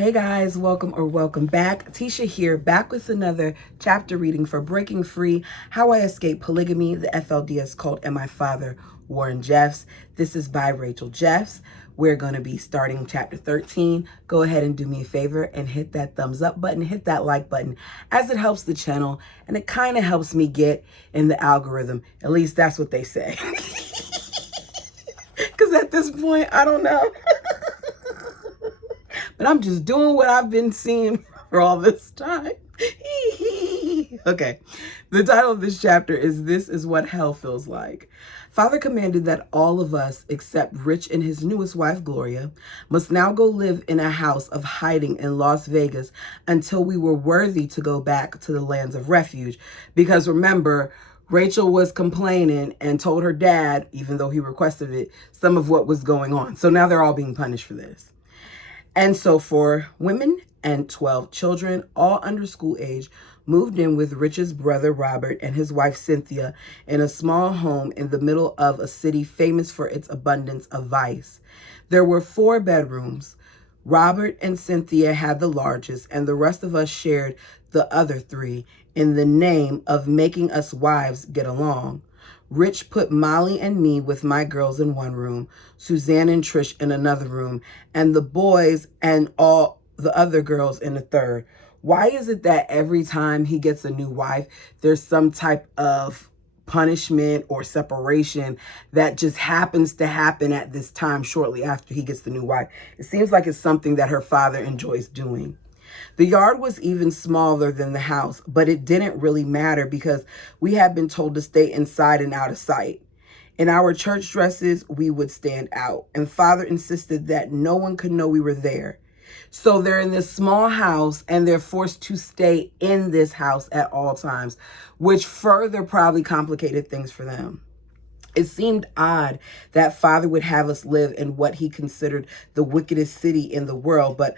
Hey guys, welcome back. Tisha here, back with another chapter reading for Breaking Free, How I Escaped Polygamy, the FLDS Cult, and My Father, Warren Jeffs. This is by Rachel Jeffs. We're going to be starting chapter 13. Go ahead and do me a favor and hit that thumbs up button, hit that like button, as it helps the channel and it kind of helps me get in the algorithm. At least that's what they say. Because at this point, I don't know. But I'm just doing what I've been seeing for all this time. Okay, the title of this chapter is This is What Hell Feels Like. Father commanded that all of us, except Rich and his newest wife, Gloria, must now go live in a house of hiding in Las Vegas until we were worthy to go back to the lands of refuge. Because remember, Rachel was complaining and told her dad, even though he requested it, some of what was going on. So now they're all being punished for this. And so 4 women and 12 children, all under school age, moved in with Rich's brother Robert and his wife Cynthia in a small home in the middle of a city famous for its abundance of vice. There were 4 bedrooms. Robert and Cynthia had the largest, and the rest of us shared the other 3 in the name of making us wives get along. Rich put Molly and me with my girls in one room, Suzanne and Trish in another room, and the boys and all the other girls in a third. Why is it that every time he gets a new wife, there's some type of punishment or separation that just happens to happen at this time shortly after he gets the new wife? It seems like it's something that her father enjoys doing. The yard was even smaller than the house, but it didn't really matter because we had been told to stay inside and out of sight. In our church dresses, we would stand out, and Father insisted that no one could know we were there. So they're in this small house and they're forced to stay in this house at all times, which further probably complicated things for them. It seemed odd that Father would have us live in what he considered the wickedest city in the world, but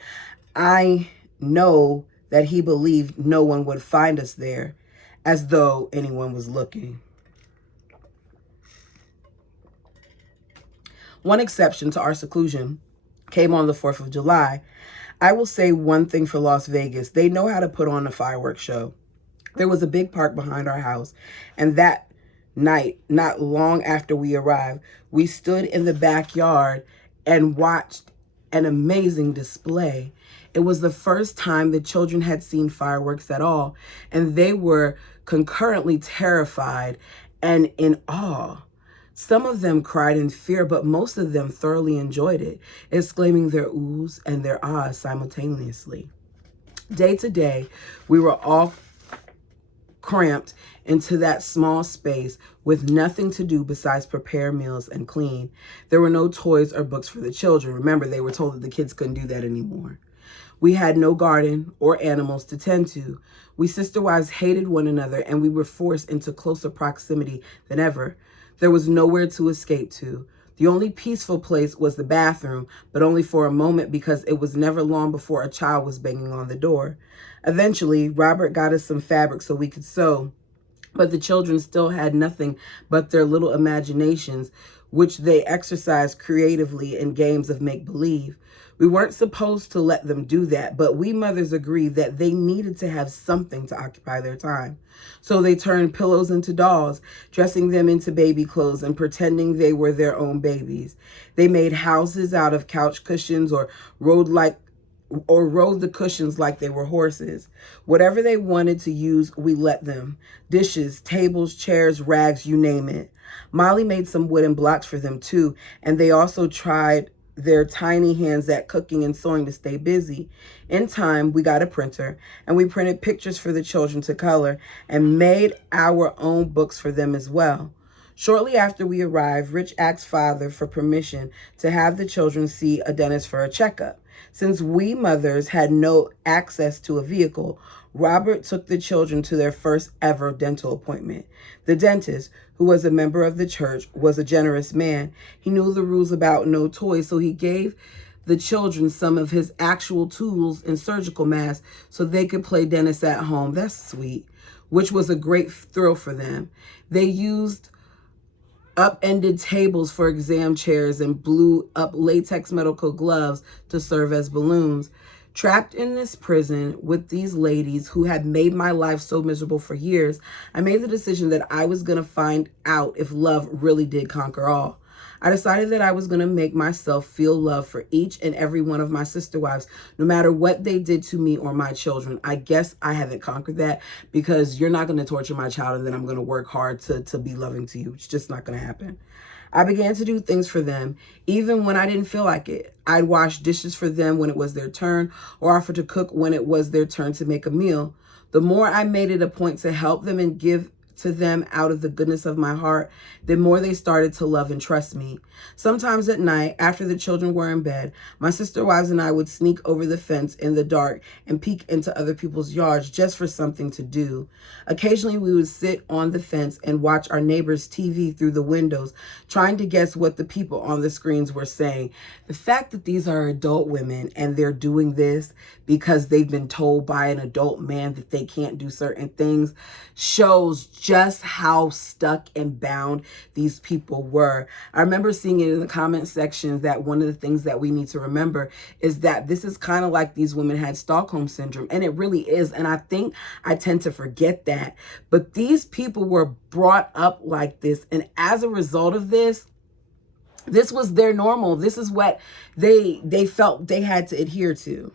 I know that he believed no one would find us there, as though anyone was looking. One exception to our seclusion came on the 4th of July. I will say one thing for Las Vegas. They know how to put on a fireworks show. There was a big park behind our house, and that night, not long after we arrived, we stood in the backyard and watched an amazing display. It was the first time the children had seen fireworks at all, and they were concurrently terrified and in awe. Some of them cried in fear, but most of them thoroughly enjoyed it, exclaiming their oohs and their ahs simultaneously. Day to day, we were all cramped into that small space with nothing to do besides prepare meals and clean. There were no toys or books for the children. Remember, they were told that the kids couldn't do that anymore. We had no garden or animals to tend to. We sister wives hated one another, and we were forced into closer proximity than ever. There was nowhere to escape to. The only peaceful place was the bathroom, but only for a moment because it was never long before a child was banging on the door. Eventually, Robert got us some fabric so we could sew, but the children still had nothing but their little imaginations, which they exercised creatively in games of make-believe. We weren't supposed to let them do that, but we mothers agreed that they needed to have something to occupy their time. So they turned pillows into dolls, dressing them into baby clothes and pretending they were their own babies. They made houses out of couch cushions or rode the cushions like they were horses. Whatever they wanted to use, we let them. Dishes, tables, chairs, rags, you name it. Molly made some wooden blocks for them too, and they also tried their tiny hands at cooking and sewing to stay busy. In time, we got a printer, and we printed pictures for the children to color and made our own books for them as well. Shortly after we arrived, Rich asked Father for permission to have the children see a dentist for a checkup. Since we mothers had no access to a vehicle, Robert took the children to their first ever dental appointment. The dentist, who was a member of the church, was a generous man. He knew the rules about no toys, so he gave the children some of his actual tools and surgical masks so they could play dentist at home. That's sweet, which was a great thrill for them. They used upended tables for exam chairs and blew up latex medical gloves to serve as balloons. Trapped in this prison with these ladies who had made my life so miserable for years, I made the decision that I was going to find out if love really did conquer all. I decided that I was going to make myself feel love for each and every one of my sister wives, no matter what they did to me or my children. I guess I haven't conquered that, because you're not going to torture my child and then I'm going to work hard to be loving to you. It's just not going to happen. I began to do things for them, even when I didn't feel like it. I'd wash dishes for them when it was their turn, or offer to cook when it was their turn to make a meal. The more I made it a point to help them and give to them out of the goodness of my heart, the more they started to love and trust me. Sometimes at night, after the children were in bed, my sister wives and I would sneak over the fence in the dark and peek into other people's yards just for something to do. Occasionally, we would sit on the fence and watch our neighbors' TV through the windows, trying to guess what the people on the screens were saying. The fact that these are adult women and they're doing this because they've been told by an adult man that they can't do certain things shows just how stuck and bound these people were. I remember seeing it in the comment section that one of the things that we need to remember is that this is kind of like these women had Stockholm syndrome, and it really is. And I think I tend to forget that. But these people were brought up like this, and as a result of this was their normal. This is what they felt they had to adhere to.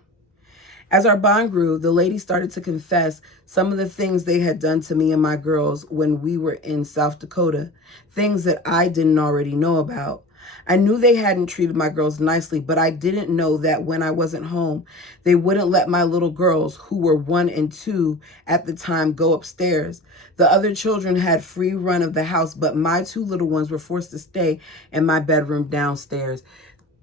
As our bond grew, the ladies started to confess some of the things they had done to me and my girls when we were in South Dakota, things that I didn't already know about. I knew they hadn't treated my girls nicely, but I didn't know that when I wasn't home, they wouldn't let my little girls, who were 1 and 2 at the time, go upstairs. The other children had free run of the house, but my 2 little ones were forced to stay in my bedroom downstairs.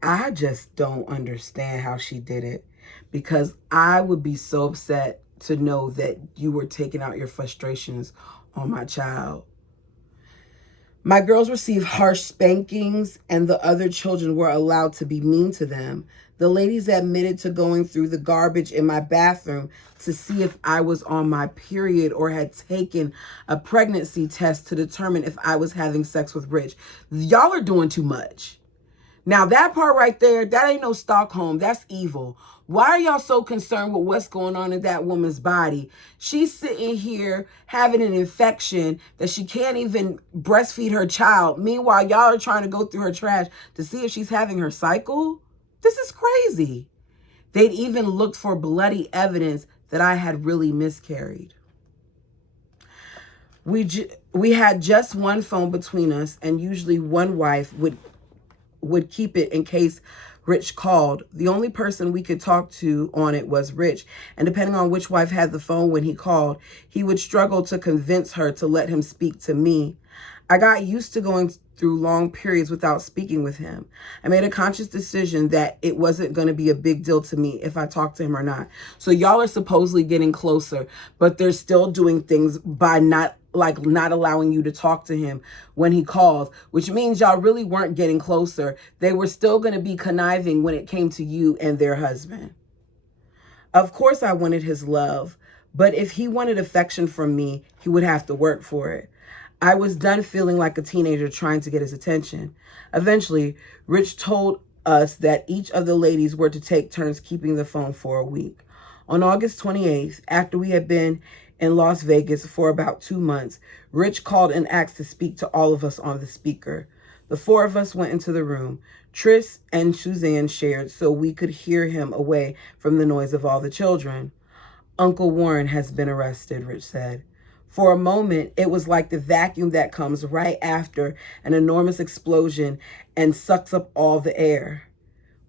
I just don't understand how she did it, because I would be so upset to know that you were taking out your frustrations on my child. My girls received harsh spankings, and the other children were allowed to be mean to them. The ladies admitted to going through the garbage in my bathroom to see if I was on my period or had taken a pregnancy test to determine if I was having sex with Rich. Y'all are doing too much. Now, that part right there, that ain't no Stockholm. That's evil. Why are y'all so concerned with what's going on in that woman's body? She's sitting here having an infection that she can't even breastfeed her child. Meanwhile, y'all are trying to go through her trash to see if she's having her cycle. This is crazy. They'd even looked for bloody evidence that I had really miscarried. We had just one phone between us, and usually one wife would keep it in case Rich called. The only person we could talk to on it was Rich, and depending on which wife had the phone when he called, he would struggle to convince her to let him speak to me. I got used to going through long periods without speaking with him. I made a conscious decision that it wasn't going to be a big deal to me if I talked to him or not. So y'all are supposedly getting closer, but they're still doing things by not allowing you to talk to him when he calls, which means y'all really weren't getting closer. They were still going to be conniving when it came to you and their husband. Of course, I wanted his love, but if he wanted affection from me, he would have to work for it. I was done feeling like a teenager trying to get his attention. Eventually, Rich told us that each of the ladies were to take turns keeping the phone for a week. On August 28th, after we had been in Las Vegas for about 2 months, Rich called and asked to speak to all of us on the speaker. The 4 of us went into the room. Tris and Suzanne shared so we could hear him away from the noise of all the children. Uncle Warren has been arrested, Rich said. For a moment, it was like the vacuum that comes right after an enormous explosion and sucks up all the air.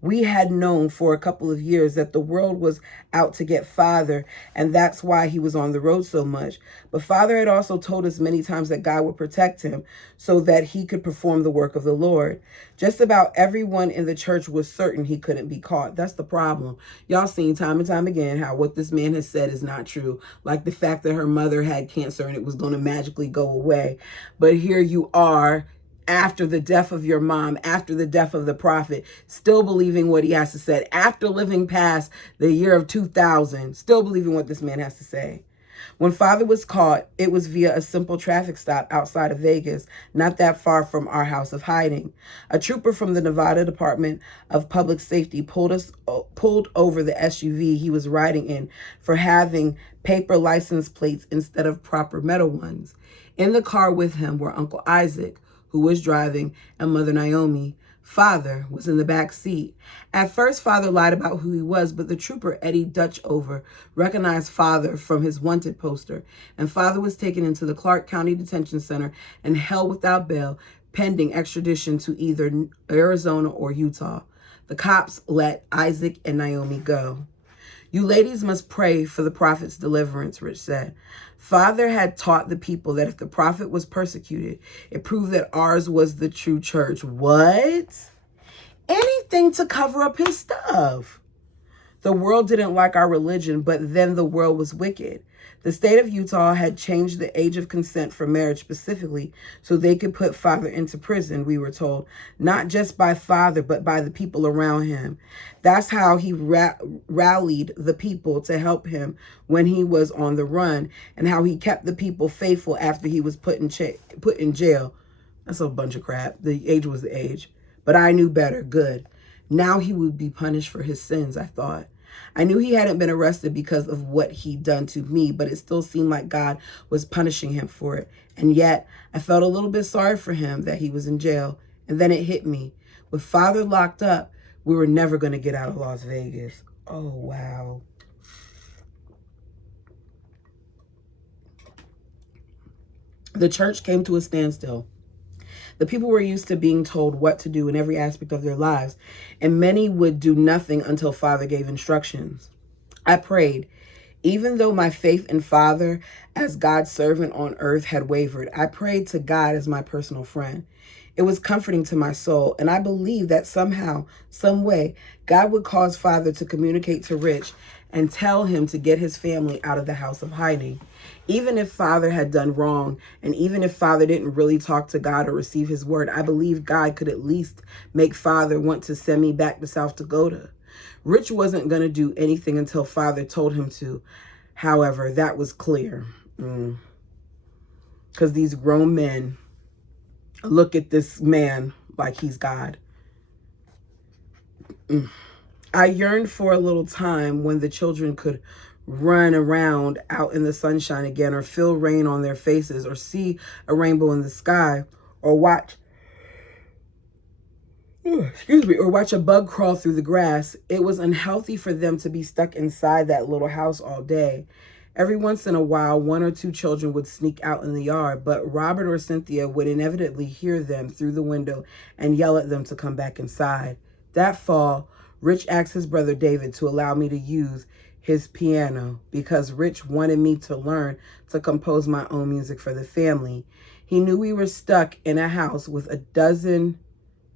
We had known for a couple of years that the world was out to get Father, and that's why he was on the road so much. But Father had also told us many times that God would protect him so that he could perform the work of the Lord. Just about everyone in the church was certain he couldn't be caught. That's the problem. Y'all seen time and time again how what this man has said is not true. Like the fact that her mother had cancer and it was going to magically go away. But here you are, after the death of your mom, after the death of the prophet, still believing what he has to say, after living past the year of 2000, still believing what this man has to say. When father was caught, it was via a simple traffic stop outside of Vegas, not that far from our house of hiding. A trooper from the Nevada Department of Public Safety pulled over the SUV he was riding in for having paper license plates instead of proper metal ones. In the car with him were Uncle Isaac, who was driving, and Mother Naomi. Father was in the back seat. At first, Father lied about who he was, but the trooper, Eddie Dutchover, recognized Father from his wanted poster, and Father was taken into the Clark County Detention Center and held without bail, pending extradition to either Arizona or Utah. The cops let Isaac and Naomi go. You ladies must pray for the prophet's deliverance, Rich said. Father had taught the people that if the prophet was persecuted, it proved that ours was the true church. What? Anything to cover up his stuff. The world didn't like our religion, but then the world was wicked. The state of Utah had changed the age of consent for marriage specifically so they could put Father into prison, we were told, not just by Father, but by the people around him. That's how he rallied the people to help him when he was on the run, and how he kept the people faithful after he was put in jail. That's a bunch of crap. The age was the age. But I knew better. Good. Now he would be punished for his sins, I thought. I knew he hadn't been arrested because of what he'd done to me, but it still seemed like God was punishing him for it. And yet, I felt a little bit sorry for him that he was in jail. And then it hit me. With Father locked up, we were never going to get out of Las Vegas. Oh, wow. The church came to a standstill. The people were used to being told what to do in every aspect of their lives, and many would do nothing until Father gave instructions. I prayed. Even though my faith in Father as God's servant on earth had wavered, I prayed to God as my personal friend. It was comforting to my soul, and I believed that somehow, some way, God would cause Father to communicate to Rich and tell him to get his family out of the house of hiding. Even if Father had done wrong, and even if Father didn't really talk to God or receive his word, I believed God could at least make Father want to send me back to South Dakota. Rich wasn't going to do anything until Father told him to. However, that was clear. Because these grown men look at this man like he's God. I yearned for a little time when the children could run around out in the sunshine again, or feel rain on their faces, or see a rainbow in the sky, or watch a bug crawl through the grass. It was unhealthy for them to be stuck inside that little house all day. Every once in a while, one or two children would sneak out in the yard, but Robert or Cynthia would inevitably hear them through the window and yell at them to come back inside. That fall, Rich asked his brother David to allow me to use his piano because Rich wanted me to learn to compose my own music for the family. He knew we were stuck in a house with a dozen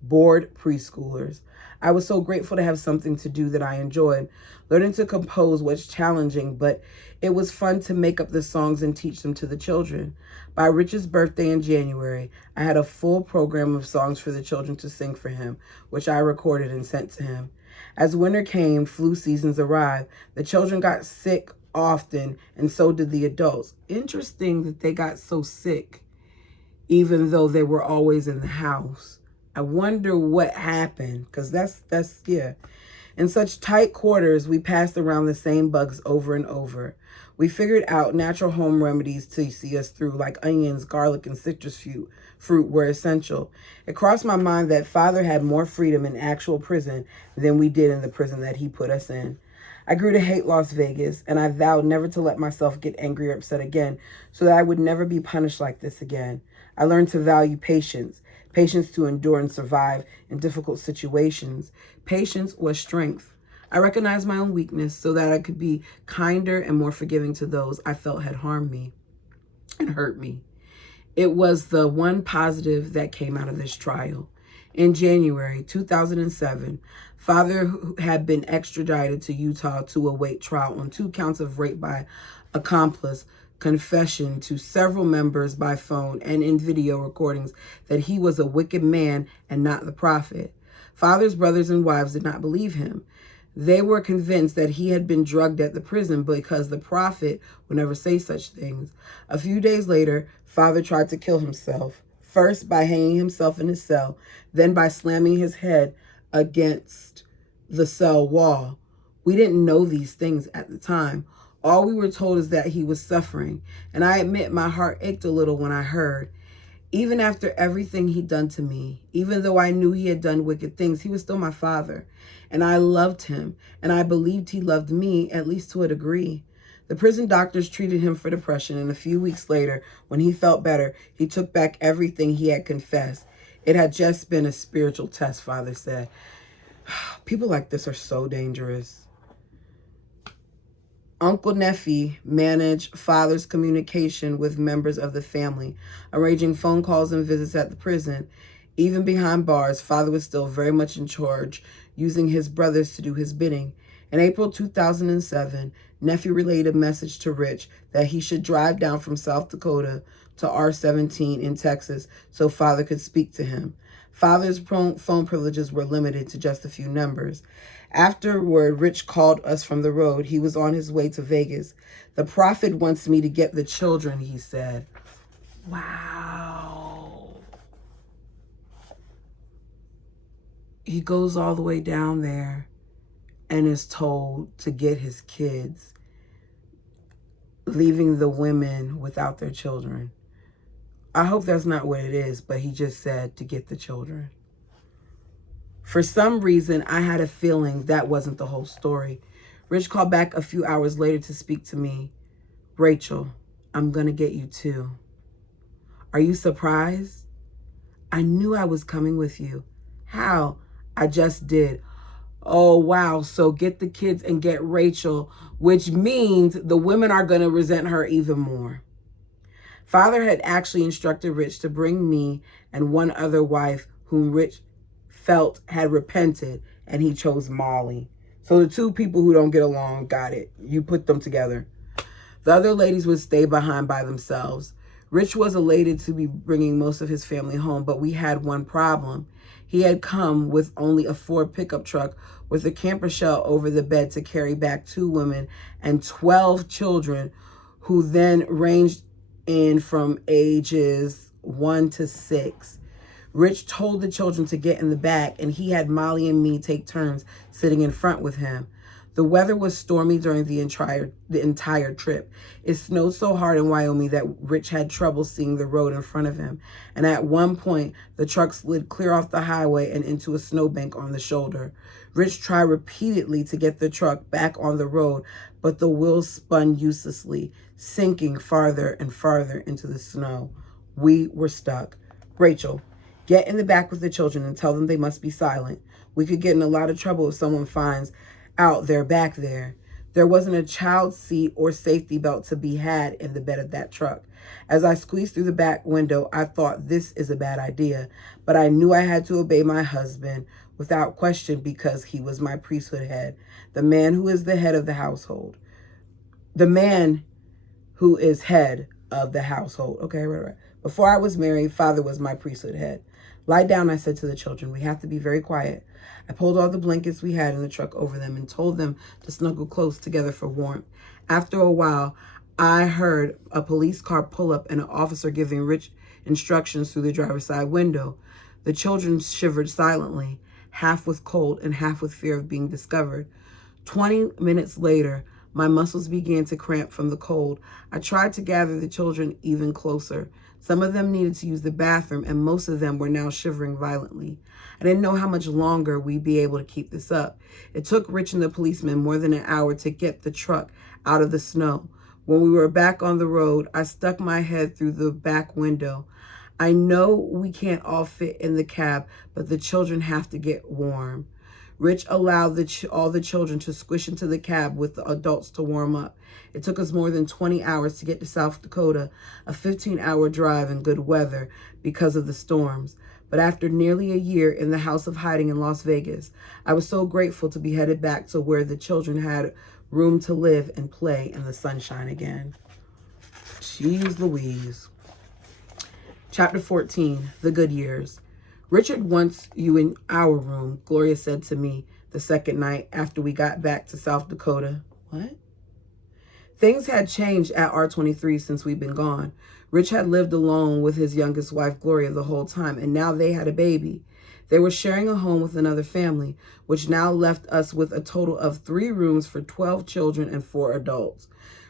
bored preschoolers. I was so grateful to have something to do that I enjoyed. Learning to compose was challenging, but it was fun to make up the songs and teach them to the children. By Rich's birthday in January, I had a full program of songs for the children to sing for him, which I recorded and sent to him. As winter came, flu seasons arrived. The children got sick often, and so did the adults. Interesting that they got so sick, even though they were always in the house. I wonder what happened, because that's. In such tight quarters, we passed around the same bugs over and over. We figured out natural home remedies to see us through, like onions, garlic, and citrus fruit were essential. It crossed my mind that Father had more freedom in actual prison than we did in the prison that he put us in. I grew to hate Las Vegas, and I vowed never to let myself get angry or upset again so that I would never be punished like this again. I learned to value patience to endure and survive in difficult situations. Patience was strength. I recognized my own weakness so that I could be kinder and more forgiving to those I felt had harmed me and hurt me. It was the one positive that came out of this trial. In January 2007, Father had been extradited to Utah to await trial on 2 counts of rape by accomplice, confession to several members by phone and in video recordings that he was a wicked man and not the prophet. Father's brothers and wives did not believe him. They were convinced that he had been drugged at the prison because the prophet would never say such things. A few days later, Father tried to kill himself, first by hanging himself in his cell, then by slamming his head against the cell wall. We didn't know these things at the time. All we were told is that he was suffering, and I admit my heart ached a little when I heard. Even after everything he'd done to me, even though I knew he had done wicked things, he was still my father, and I loved him, and I believed he loved me, at least to a degree. The prison doctors treated him for depression, and a few weeks later, when he felt better, he took back everything he had confessed. It had just been a spiritual test, Father said. People like this are so dangerous. Uncle Nephi managed Father's communication with members of the family, arranging phone calls and visits at the prison. Even behind bars, Father was still very much in charge, using his brothers to do his bidding. In April 2007, Nephi relayed a message to Rich that he should drive down from South Dakota to R17 in Texas so Father could speak to him. Father's phone privileges were limited to just a few numbers. Afterward, Rich called us from the road. He was on his way to Vegas. The prophet wants me to get the children, he said. Wow. He goes all the way down there and is told to get his kids, leaving the women without their children. I hope that's not what it is, but he just said to get the children. For some reason, I had a feeling that wasn't the whole story. Rich called back a few hours later to speak to me. Rachel, I'm going to get you too. Are you surprised? I knew I was coming with you. How? I just did. Oh, wow. So get the kids and get Rachel, which means the women are going to resent her even more. Father had actually instructed Rich to bring me and one other wife whom Rich felt had repented, and he chose Molly. So the two people who don't get along got it. You put them together. The other ladies would stay behind by themselves. Rich was elated to be bringing most of his family home, but we had one problem. He had come with only a Ford pickup truck with a camper shell over the bed to carry back 2 women and 12 children who then ranged in from ages 1 to 6. Rich told the children to get in the back, and he had Molly and me take turns sitting in front with him. The weather was stormy during the entire trip. It snowed so hard in Wyoming that Rich had trouble seeing the road in front of him. And at one point, the truck slid clear off the highway and into a snowbank on the shoulder. Rich tried repeatedly to get the truck back on the road, but the wheels spun uselessly, sinking farther and farther into the snow. We were stuck. Rachel, get in the back with the children and tell them they must be silent. We could get in a lot of trouble if someone finds out they're back there. There wasn't a child seat or safety belt to be had in the bed of that truck. As I squeezed through the back window, I thought this is a bad idea, but I knew I had to obey my husband without question because he was my priesthood head, the man who is the head of the household. The man who is head of the household. Okay, right. Before I was married, Father was my priesthood head. Lie down, I said to the children. We have to be very quiet. I pulled all the blankets we had in the truck over them and told them to snuggle close together for warmth. After a while, I heard a police car pull up and an officer giving Rich instructions through the driver's side window. The children shivered silently, half with cold and half with fear of being discovered. 20 minutes later, my muscles began to cramp from the cold. I tried to gather the children even closer. Some of them needed to use the bathroom, and most of them were now shivering violently. I didn't know how much longer we'd be able to keep this up. It took Rich and the policeman more than an hour to get the truck out of the snow. When we were back on the road, I stuck my head through the back window. I know we can't all fit in the cab, but the children have to get warm. Rich allowed all the children to squish into the cab with the adults to warm up. It took us more than 20 hours to get to South Dakota, a 15-hour drive in good weather because of the storms. But after nearly a year in the house of hiding in Las Vegas, I was so grateful to be headed back to where the children had room to live and play in the sunshine again. Jeez Louise. Chapter 14, The Good Years. Richard wants you in our room, Gloria said to me the second night after we got back to South Dakota. What? Things had changed at R23 since we'd been gone. Rich had lived alone with his youngest wife, Gloria, the whole time, and now they had a baby. They were sharing a home with another family, which now left us with a total of 3 rooms for 12 children and 4 adults.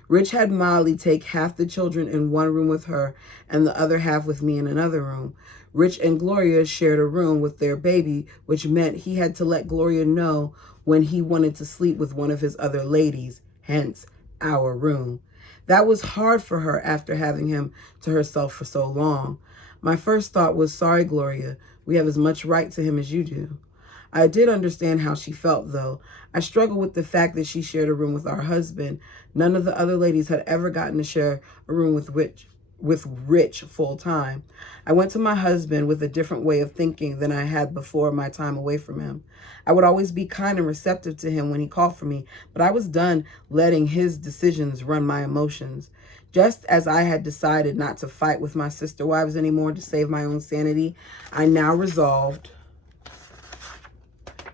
Rich had Molly take half the children in one room with her and the other half with me in another room. Rich and Gloria shared a room with their baby, which meant he had to let Gloria know when he wanted to sleep with one of his other ladies, hence our room. That was hard for her after having him to herself for so long. My first thought was, sorry, Gloria, we have as much right to him as you do. I did understand how she felt, though. I struggled with the fact that she shared a room with our husband. None of the other ladies had ever gotten to share a room with Rich full time. I went to my husband with a different way of thinking than I had before my time away from him. I would always be kind and receptive to him when he called for me, but I was done letting his decisions run my emotions. Just as I had decided not to fight with my sister wives anymore to save my own sanity, I now resolved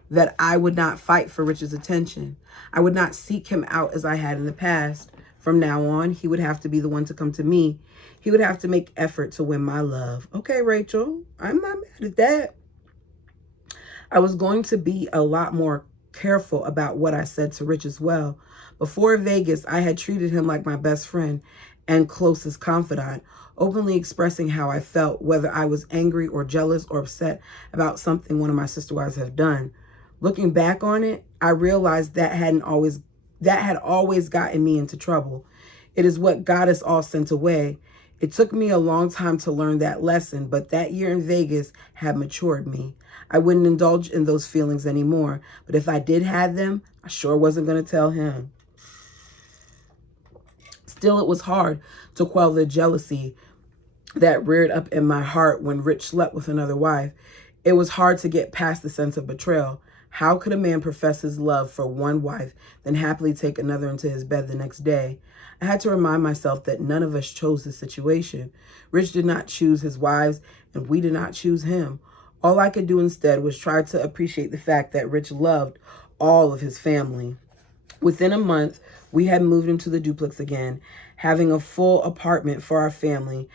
that I would not fight for Rich's attention. I would not seek him out as I had in the past. From now on, he would have to be the one to come to me. He would have to make effort to win my love. Okay, Rachel, I'm not mad at that. I was going to be a lot more careful about what I said to Rich as well. Before Vegas, I had treated him like my best friend and closest confidant, openly expressing how I felt, whether I was angry or jealous or upset about something one of my sister wives have done. Looking back on it, I realized that had always gotten me into trouble. It is what got us all sent away. It took me a long time to learn that lesson, but that year in Vegas had matured me. I wouldn't indulge in those feelings anymore, but if I did have them, I sure wasn't going to tell him. Still, it was hard to quell the jealousy that reared up in my heart when Rich slept with another wife. It was hard to get past the sense of betrayal. How could a man profess his love for one wife, then happily take another into his bed the next day? I had to remind myself that none of us chose this situation. Rich did not choose his wives, and we did not choose him. All I could do instead was try to appreciate the fact that Rich loved all of his family. Within a month, we had moved into the duplex again, having a full apartment for our family.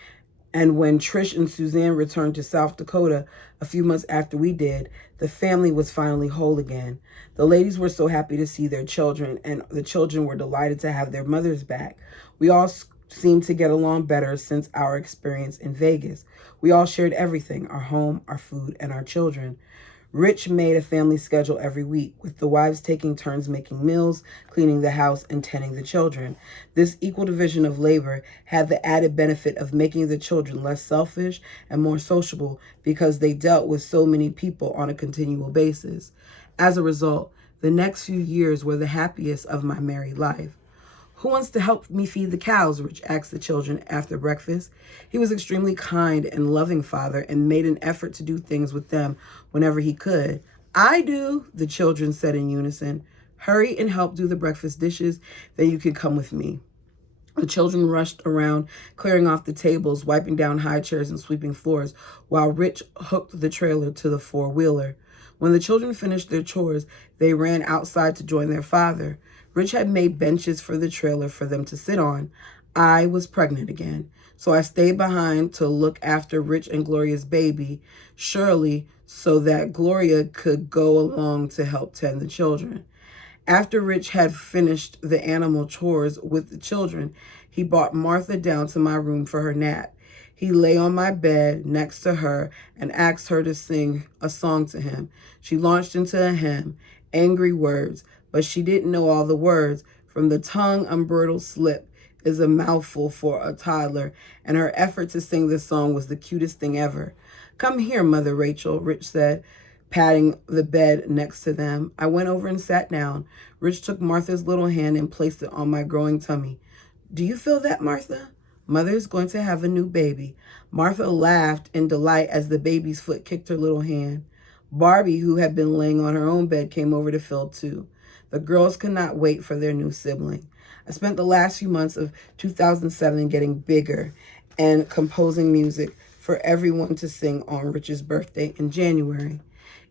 And when Trish and Suzanne returned to South Dakota a few months after we did, the family was finally whole again. The ladies were so happy to see their children, and the children were delighted to have their mothers back. We all seemed to get along better since our experience in Vegas. We all shared everything, our home, our food, and our children. Rich made a family schedule every week, with the wives taking turns making meals, cleaning the house, and tending the children. This equal division of labor had the added benefit of making the children less selfish and more sociable because they dealt with so many people on a continual basis. As a result, the next few years were the happiest of my married life. Who wants to help me feed the cows? Rich asked the children after breakfast. He was extremely kind and loving father and made an effort to do things with them whenever he could. I do, the children said in unison. Hurry and help do the breakfast dishes, then you can come with me. The children rushed around, clearing off the tables, wiping down high chairs and sweeping floors, while Rich hooked the trailer to the four-wheeler. When the children finished their chores, they ran outside to join their father. Rich had made benches for the trailer for them to sit on. I was pregnant again, so I stayed behind to look after Rich and Gloria's baby, Shirley, so that Gloria could go along to help tend the children. After Rich had finished the animal chores with the children, he brought Martha down to my room for her nap. He lay on my bed next to her and asked her to sing a song to him. She launched into a hymn, angry words, but she didn't know all the words. From the tongue, unbridled slip is a mouthful for a toddler, and her effort to sing this song was the cutest thing ever. Come here, Mother Rachel, Rich said, patting the bed next to them. I went over and sat down. Rich took Martha's little hand and placed it on my growing tummy. Do you feel that, Martha? Mother is going to have a new baby. Martha laughed in delight as the baby's foot kicked her little hand. Barbie, who had been laying on her own bed, came over to Phil too. The girls could not wait for their new sibling. I spent the last few months of 2007 getting bigger and composing music for everyone to sing on Rich's birthday in January.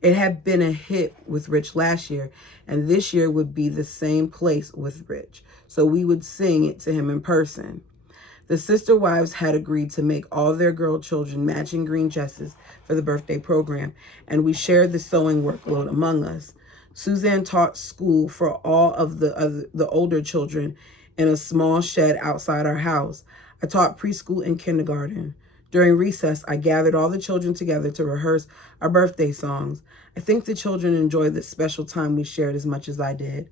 It had been a hit with Rich last year, and this year would be the same place with Rich. So we would sing it to him in person. The sister wives had agreed to make all their girl children matching green dresses for the birthday program, and we shared the sewing workload among us. Suzanne taught school for all of the older children in a small shed outside our house. I taught preschool and kindergarten. During recess, I gathered all the children together to rehearse our birthday songs. I think the children enjoyed this special time we shared as much as I did.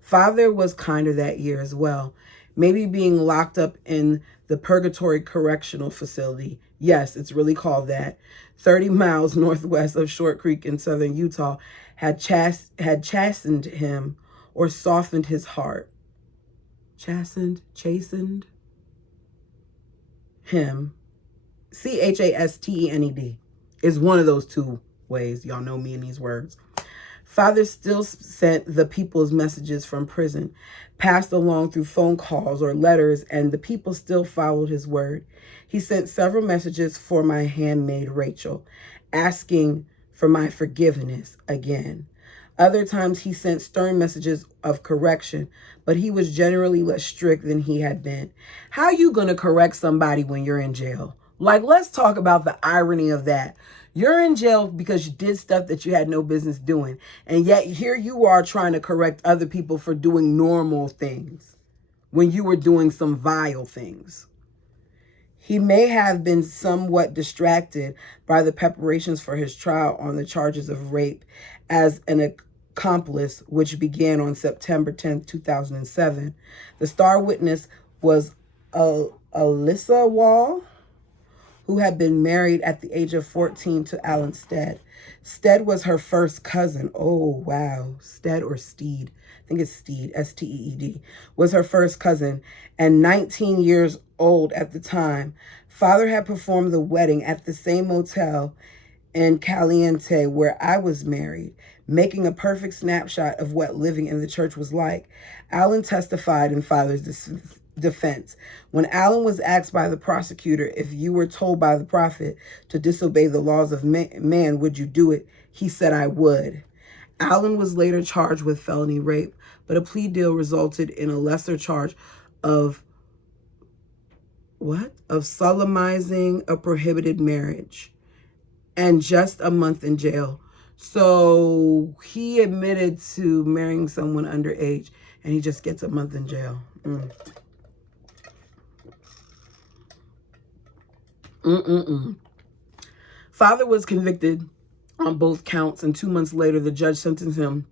Father was kinder that year as well. Maybe being locked up in the Purgatory Correctional Facility. Yes, it's really called that. 30 miles northwest of Short Creek in southern Utah had chastened him or softened his heart. Chastened him. Chastened is one of those two ways. Y'all know me in these words. Father still sent the people's messages from prison, passed along through phone calls or letters, and the people still followed his word. He sent several messages for my handmaid Rachel, asking for my forgiveness again. Other times he sent stern messages of correction, but he was generally less strict than he had been. How are you going to correct somebody when you're in jail? Like, let's talk about the irony of that. You're in jail because you did stuff that you had no business doing. And yet here you are trying to correct other people for doing normal things when you were doing some vile things. He may have been somewhat distracted by the preparations for his trial on the charges of rape as an accomplice, which began on September 10th, 2007. The star witness was Alyssa Wall, who had been married at the age of 14 to Alan Stead. Stead was her first cousin. Oh, wow. Stead or Steed. I think it's Steed, S-T-E-E-D, was her first cousin and 19 years old at the time. Father had performed the wedding at the same motel in Caliente where I was married, making a perfect snapshot of what living in the church was like. Alan testified in Father's defense. When Alan was asked by the prosecutor if you were told by the prophet to disobey the laws of man, would you do it? He said, I would. Alan was later charged with felony rape, but a plea deal resulted in a lesser charge of solemnizing a prohibited marriage and just a month in jail. So he admitted to marrying someone underage and he just gets a month in jail. Father was convicted on both counts, and 2 months later, the judge sentenced him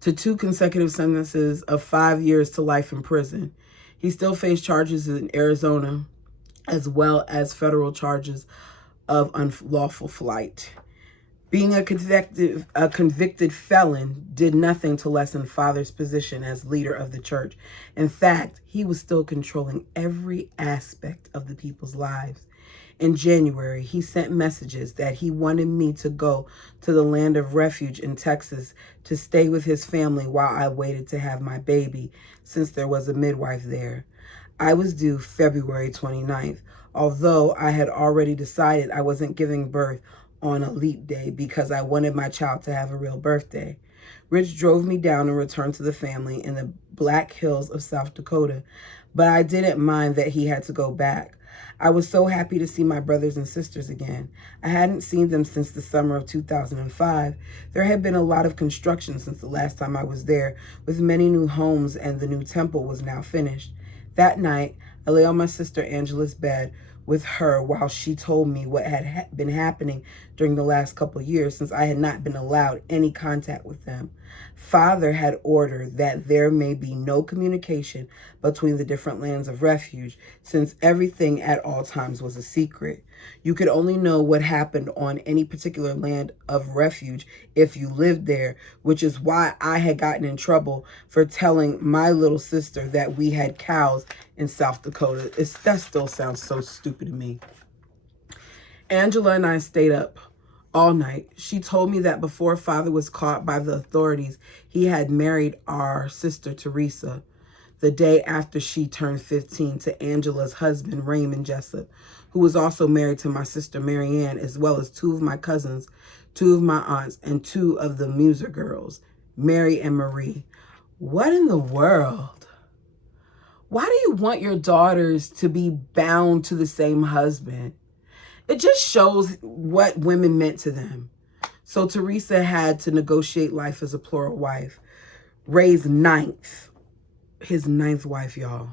to 2 consecutive sentences of 5 years to life in prison. He still faced charges in Arizona, as well as federal charges of unlawful flight. Being a convicted felon did nothing to lessen Father's position as leader of the church. In fact, he was still controlling every aspect of the people's lives. In January, he sent messages that he wanted me to go to the land of refuge in Texas to stay with his family while I waited to have my baby, since there was a midwife there. I was due February 29th, although I had already decided I wasn't giving birth on a leap day because I wanted my child to have a real birthday. Rich drove me down and returned to the family in the Black Hills of South Dakota, but I didn't mind that he had to go back. I was so happy to see my brothers and sisters again. I hadn't seen them since the summer of 2005. There had been a lot of construction since the last time I was there, with many new homes, and the new temple was now finished. That night, I lay on my sister Angela's bed with her while she told me what had been happening during the last couple of years, since I had not been allowed any contact with them. Father had ordered that there may be no communication between the different lands of refuge, since everything at all times was a secret. You could only know what happened on any particular land of refuge if you lived there, which is why I had gotten in trouble for telling my little sister that we had cows in South Dakota. That still sounds so stupid to me. Angela and I stayed up all night. She told me that before Father was caught by the authorities, he had married our sister Teresa the day after she turned 15 to Angela's husband, Raymond Jessup, who was also married to my sister Marianne, as well as 2 of my cousins. two of my aunts, and two of the Muser girls, Mary and Marie. What in the world? Why do you want your daughters to be bound to the same husband? It just shows what women meant to them. So Teresa had to negotiate life as a plural wife, raise his ninth wife, y'all,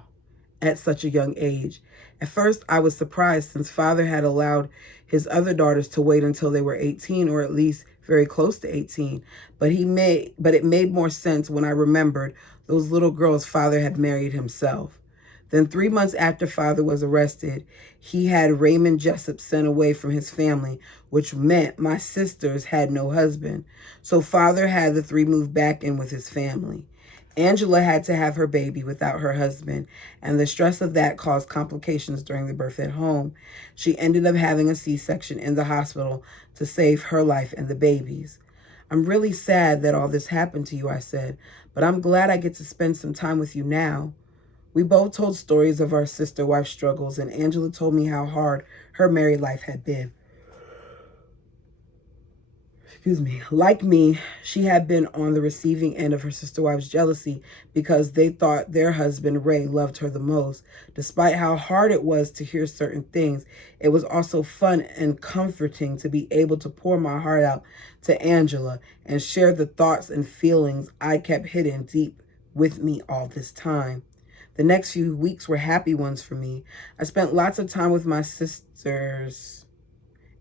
at such a young age. At first, I was surprised since father had allowed his other daughters to wait until they were 18, or at least very close to 18. But it made more sense when I remembered those little girls father had married himself. Then 3 months after father was arrested, he had Raymond Jessup sent away from his family, which meant my sisters had no husband. So father had the three move back in with his family. Angela had to have her baby without her husband, and the stress of that caused complications during the birth at home. She ended up having a C-section in the hospital to save her life and the baby's. I'm really sad that all this happened to you, I said, but I'm glad I get to spend some time with you now. We both told stories of our sister wife struggles, and Angela told me how hard her married life had been. Like me, she had been on the receiving end of her sister wife's jealousy because they thought their husband, Ray, loved her the most. Despite how hard it was to hear certain things, it was also fun and comforting to be able to pour my heart out to Angela and share the thoughts and feelings I kept hidden deep with me all this time. The next few weeks were happy ones for me. I spent lots of time with my sisters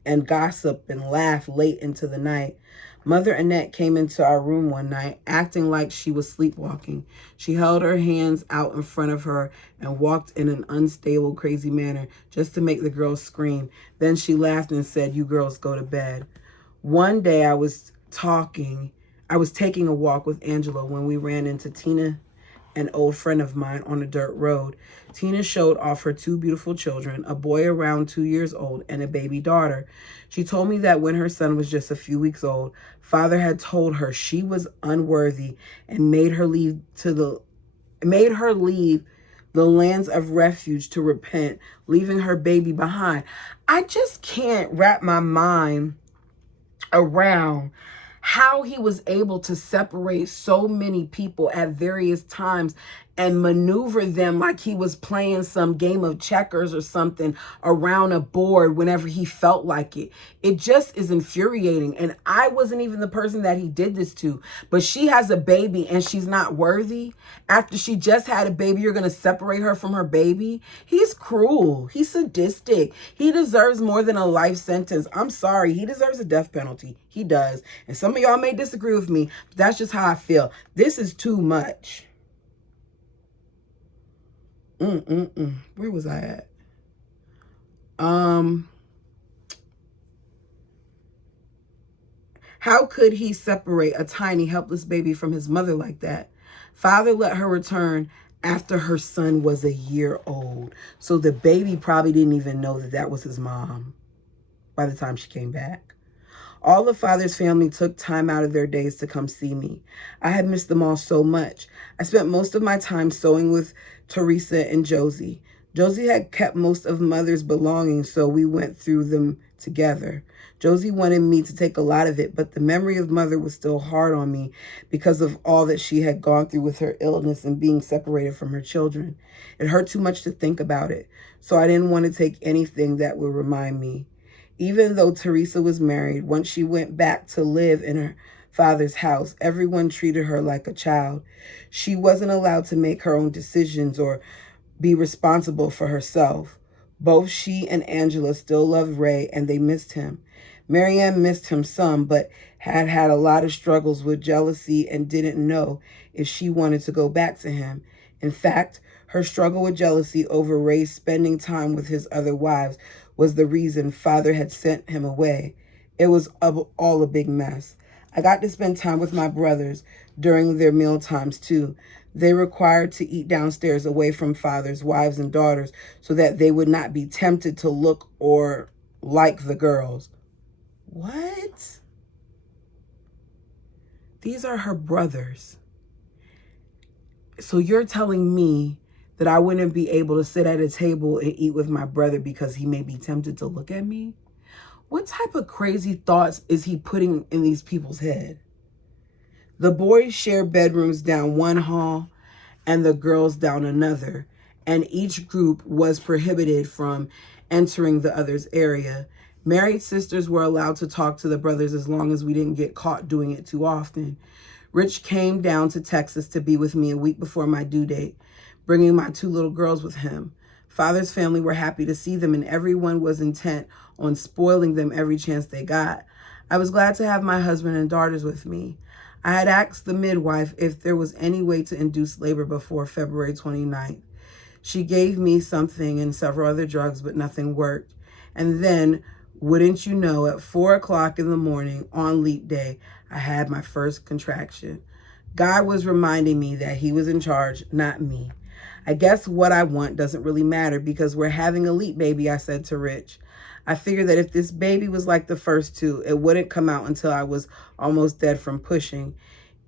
and gossip and laugh late into the night. Mother Annette came into our room one night, acting like she was sleepwalking. She held her hands out in front of her and walked in an unstable, crazy manner just to make the girls scream. Then she laughed and said, "You girls go to bed." One day I was taking a walk with Angela when we ran into Tina, an old friend of mine, on a dirt road. Tina showed off her two beautiful children, a boy around 2 years old and a baby daughter. She told me that when her son was just a few weeks old, father had told her she was unworthy and made her leave the lands of refuge to repent, leaving her baby behind. I just can't wrap my mind around how he was able to separate so many people at various times and maneuver them like he was playing some game of checkers or something around a board whenever he felt like it. It just is infuriating. And I wasn't even the person that he did this to, but she has a baby and she's not worthy. After she just had a baby, you're going to separate her from her baby? He's cruel. He's sadistic. He deserves more than a life sentence. I'm sorry. He deserves a death penalty. He does. And some of y'all may disagree with me, but that's just how I feel. This is too much. Where was I at? How could he separate a tiny, helpless baby from his mother like that? Father let her return after her son was a year old. So the baby probably didn't even know that that was his mom by the time she came back. All of father's family took time out of their days to come see me. I had missed them all so much. I spent most of my time sewing with Teresa and Josie. Josie had kept most of mother's belongings, so we went through them together. Josie wanted me to take a lot of it, but the memory of mother was still hard on me because of all that she had gone through with her illness and being separated from her children. It hurt too much to think about it, so I didn't want to take anything that would remind me. Even though Teresa was married, once she went back to live in her father's house, everyone treated her like a child. She wasn't allowed to make her own decisions or be responsible for herself. Both she and Angela still loved Ray and they missed him. Marianne missed him some, but had had a lot of struggles with jealousy and didn't know if she wanted to go back to him. In fact, her struggle with jealousy over Ray spending time with his other wives was the reason father had sent him away. It was all a big mess. I got to spend time with my brothers during their meal times too. They required to eat downstairs away from father's wives and daughters so that they would not be tempted to look or like the girls. What? These are her brothers. So you're telling me that I wouldn't be able to sit at a table and eat with my brother because he may be tempted to look at me? What type of crazy thoughts is he putting in these people's head? The boys shared bedrooms down one hall and the girls down another, and each group was prohibited from entering the other's area. Married sisters were allowed to talk to the brothers as long as we didn't get caught doing it too often. Rich came down to Texas to be with me a week before my due date, bringing my 2 little girls with him. Father's family were happy to see them, and everyone was intent on spoiling them every chance they got. I was glad to have my husband and daughters with me. I had asked the midwife if there was any way to induce labor before February 29th. She gave me something and several other drugs, but nothing worked. And then, wouldn't you know, at 4 o'clock in the morning on leap day, I had my first contraction. God was reminding me that he was in charge, not me. I guess what I want doesn't really matter because we're having a leap baby, I said to Rich. I figured that if this baby was like the first 2, it wouldn't come out until I was almost dead from pushing.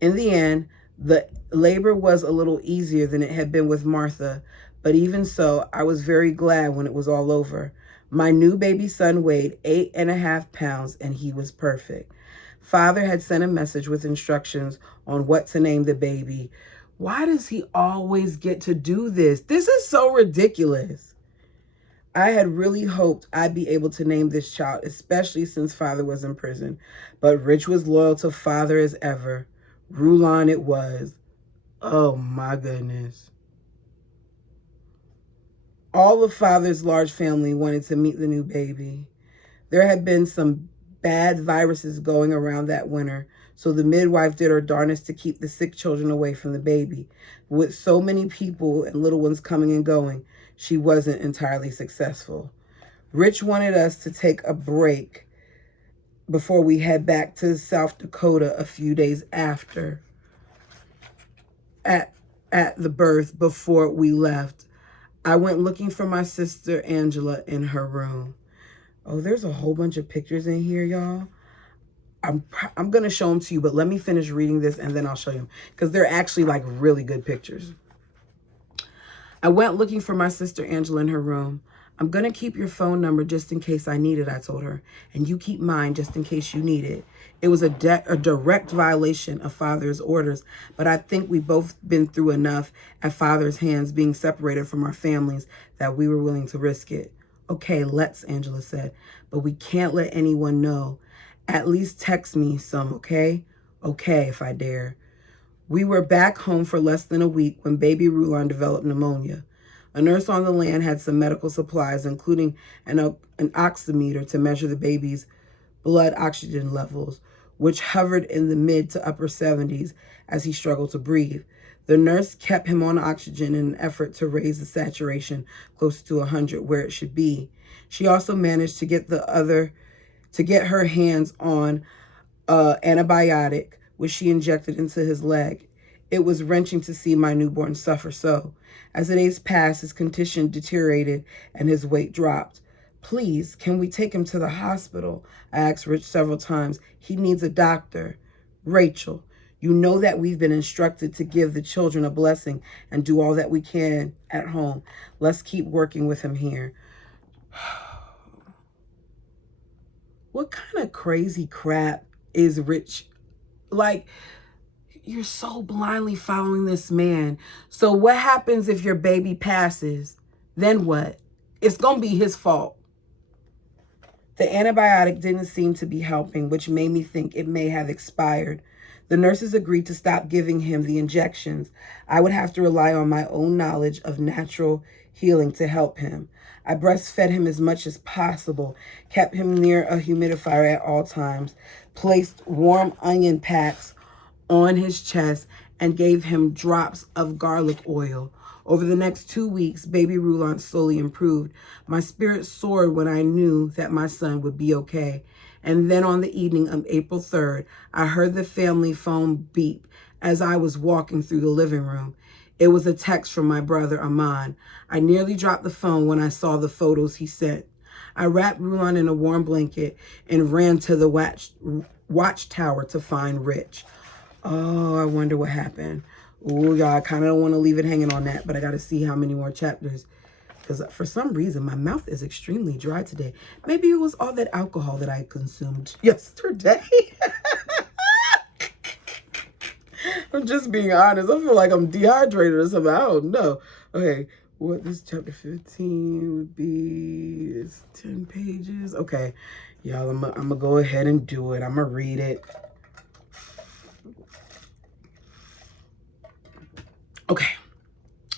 In the end, the labor was a little easier than it had been with Martha, but even so, I was very glad when it was all over. My new baby son weighed 8.5 pounds and he was perfect. Father had sent a message with instructions on what to name the baby. Why does he always get to do this? This is so ridiculous. I had really hoped I'd be able to name this child, especially since Father was in prison. But Rich was loyal to Father as ever. Rulon it was. Oh my goodness. All of Father's large family wanted to meet the new baby. There had been some bad viruses going around that winter, so the midwife did her darnest to keep the sick children away from the baby. With so many people and little ones coming and going, she wasn't entirely successful. Rich wanted us to take a break before we head back to South Dakota a few days after at the birth before we left. I went looking for my sister Angela in her room. Oh, there's a whole bunch of pictures in here, y'all. I'm going to show them to you, but let me finish reading this and then I'll show you because they're actually like really good pictures. I went looking for my sister Angela in her room. I'm going to keep your phone number just in case I need it, I told her, and you keep mine just in case you need it. It was a direct violation of Father's orders, but I think we've both been through enough at Father's hands being separated from our families that we were willing to risk it. Okay, let's, Angela said, but we can't let anyone know. At least text me some, okay? Okay, if I dare. We were back home for less than a week when baby Rulon developed pneumonia. A nurse on the land had some medical supplies, including an oximeter to measure the baby's blood oxygen levels, which hovered in the mid to upper 70s as he struggled to breathe. The nurse kept him on oxygen in an effort to raise the saturation close to 100 where it should be. She also managed to get her hands on antibiotic, which she injected into his leg. It was wrenching to see my newborn suffer so. As the days passed, his condition deteriorated and his weight dropped. Please, can we take him to the hospital? I asked Rich several times. He needs a doctor. Rachel, you know that we've been instructed to give the children a blessing and do all that we can at home. Let's keep working with him here. What kind of crazy crap is Rich? Like, you're so blindly following this man. So what happens if your baby passes? Then what? It's going to be his fault. The antibiotic didn't seem to be helping, which made me think it may have expired. The nurses agreed to stop giving him the injections. I would have to rely on my own knowledge of natural healing to help him. I breastfed him as much as possible, kept him near a humidifier at all times, placed warm onion packs on his chest, and gave him drops of garlic oil. Over the next 2 weeks, baby Rulon slowly improved. My spirit soared when I knew that my son would be okay. And then on the evening of April 3rd, I heard the family phone beep as I was walking through the living room. It was a text from my brother, Aman. I nearly dropped the phone when I saw the photos he sent. I wrapped Rulon in a warm blanket and ran to the watchtower to find Rich. Oh, I wonder what happened. Oh, y'all, I kind of don't want to leave it hanging on that, but I got to see how many more chapters. because for some reason my mouth is extremely dry today. Maybe it was all that alcohol that I consumed yesterday. I'm just being honest. I feel like I'm dehydrated or something. I don't know. Okay, what this chapter 15 would be is 10 pages. Okay, y'all, I'm gonna go ahead and do it. I'm gonna read it. Okay,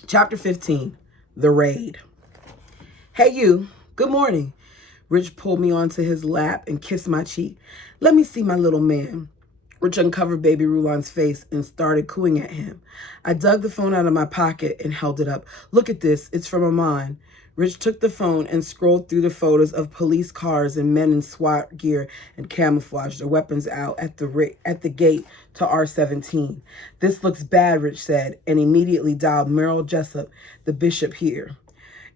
chapter 15, The Raid. Hey, you. Good morning. Rich pulled me onto his lap and kissed my cheek. Let me see my little man. Rich uncovered baby Rulon's face and started cooing at him. I dug the phone out of my pocket and held it up. Look at this. It's from Amon. Rich took the phone and scrolled through the photos of police cars and men in SWAT gear and camouflage, their weapons out at the gate to R17. This looks bad, Rich said, and immediately dialed Merle Jessup, the bishop here.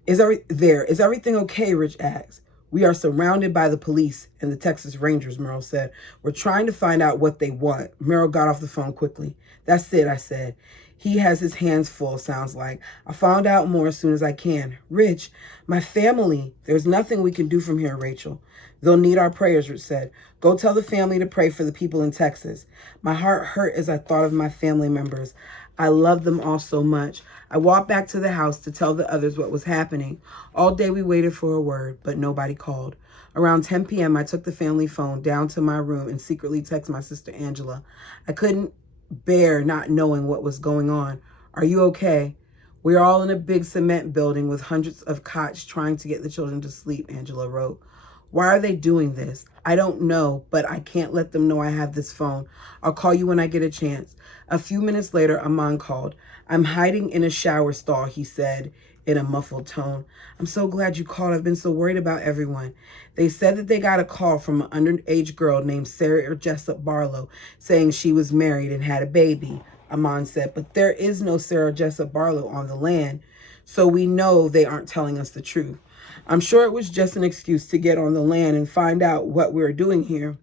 Is everything okay? Rich asked. We are surrounded by the police and the Texas Rangers, Merle said. We're trying to find out what they want. Merle got off the phone quickly. That's it, I said. He has his hands full, sounds like. I'll find out more as soon as I can. Rich, my family. There's nothing we can do from here, Rachel. They'll need our prayers, Rich said. Go tell the family to pray for the people in Texas. My heart hurt as I thought of my family members. I love them all so much. I walked back to the house to tell the others what was happening. All day we waited for a word, but nobody called. Around 10 p.m., I took the family phone down to my room and secretly texted my sister Angela. I couldn't bear not knowing what was going on. Are you okay? We're all in a big cement building with hundreds of cots trying to get the children to sleep, Angela wrote. Why are they doing this? I don't know, but I can't let them know I have this phone. I'll call you when I get a chance. A few minutes later, Amon called. I'm hiding in a shower stall, he said in a muffled tone. I'm so glad you called. I've been so worried about everyone. They said that they got a call from an underage girl named Sarah Jessup Barlow saying she was married and had a baby, Amon said. But there is no Sarah Jessup Barlow on the land, so we know they aren't telling us the truth. I'm sure it was just an excuse to get on the land and find out what we're doing here.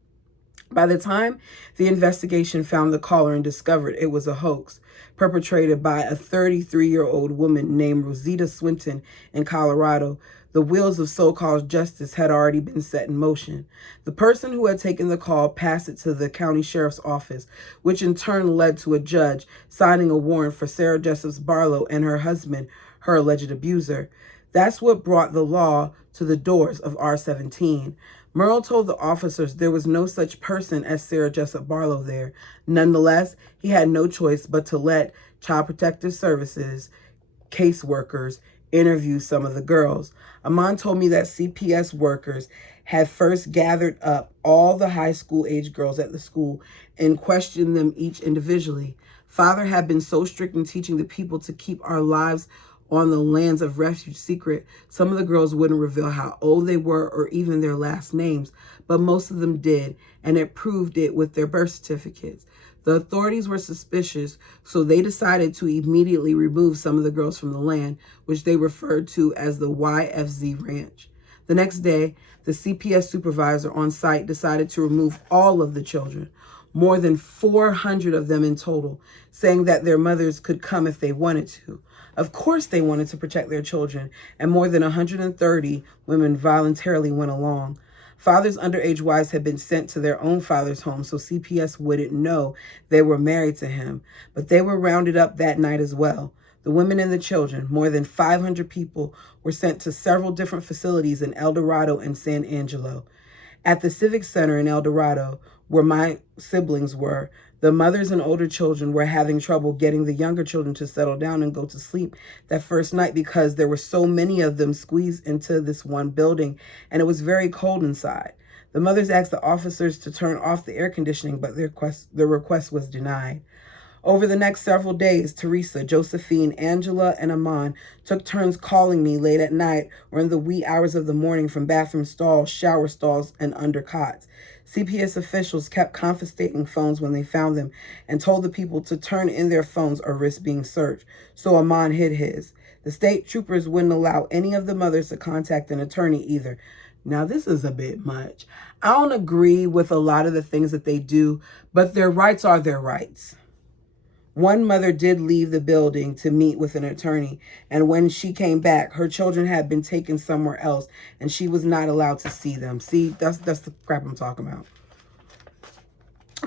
By the time the investigation found the caller and discovered it was a hoax perpetrated by a 33-year-old woman named Rosita Swinton in Colorado, the wheels of so-called justice had already been set in motion. The person who had taken the call passed it to the county sheriff's office, which in turn led to a judge signing a warrant for Sarah Jessup Barlow and her husband, her alleged abuser. That's what brought the law to the doors of R17. Merle told the officers there was no such person as Sarah Jessup Barlow there. Nonetheless, he had no choice but to let Child Protective Services caseworkers interview some of the girls. Amon told me that CPS workers had first gathered up all the high school age girls at the school and questioned them each individually. Father had been so strict in teaching the people to keep our lives on the lands of refuge secret. Some of the girls wouldn't reveal how old they were or even their last names, but most of them did, and it proved it with their birth certificates. The authorities were suspicious, so they decided to immediately remove some of the girls from the land, which they referred to as the YFZ Ranch. The next day, the CPS supervisor on site decided to remove all of the children, more than 400 of them in total, saying that their mothers could come if they wanted to. Of course they wanted to protect their children, and more than 130 women voluntarily went along. Fathers' underage wives had been sent to their own father's home so CPS wouldn't know they were married to him, but they were rounded up that night as well. The women and the children, more than 500 people, were sent to several different facilities in El Dorado and San Angelo. At the Civic Center in El Dorado, where my siblings were, the mothers and older children were having trouble getting the younger children to settle down and go to sleep that first night because there were so many of them squeezed into this one building, and it was very cold inside. The mothers asked the officers to turn off the air conditioning, but their request was denied. Over the next several days, Teresa, Josephine, Angela, and Amon took turns calling me late at night or in the wee hours of the morning from bathroom stalls, shower stalls, and under cots. CPS officials kept confiscating phones when they found them and told the people to turn in their phones or risk being searched, so Amon hid his. The state troopers wouldn't allow any of the mothers to contact an attorney either. Now, this is a bit much. I don't agree with a lot of the things that they do, but their rights are their rights. One mother did leave the building to meet with an attorney, and when she came back, her children had been taken somewhere else, and she was not allowed to see them. See, that's the crap I'm talking about.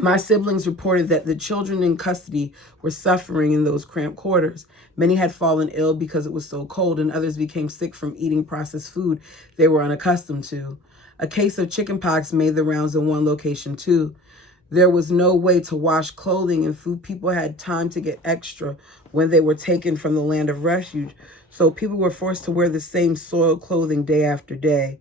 My siblings reported that the children in custody were suffering in those cramped quarters. Many had fallen ill because it was so cold, and others became sick from eating processed food they were unaccustomed to. A case of chickenpox made the rounds in one location, too. There was no way to wash clothing and food. People had time to get extra when they were taken from the land of refuge, so people were forced to wear the same soiled clothing day after day.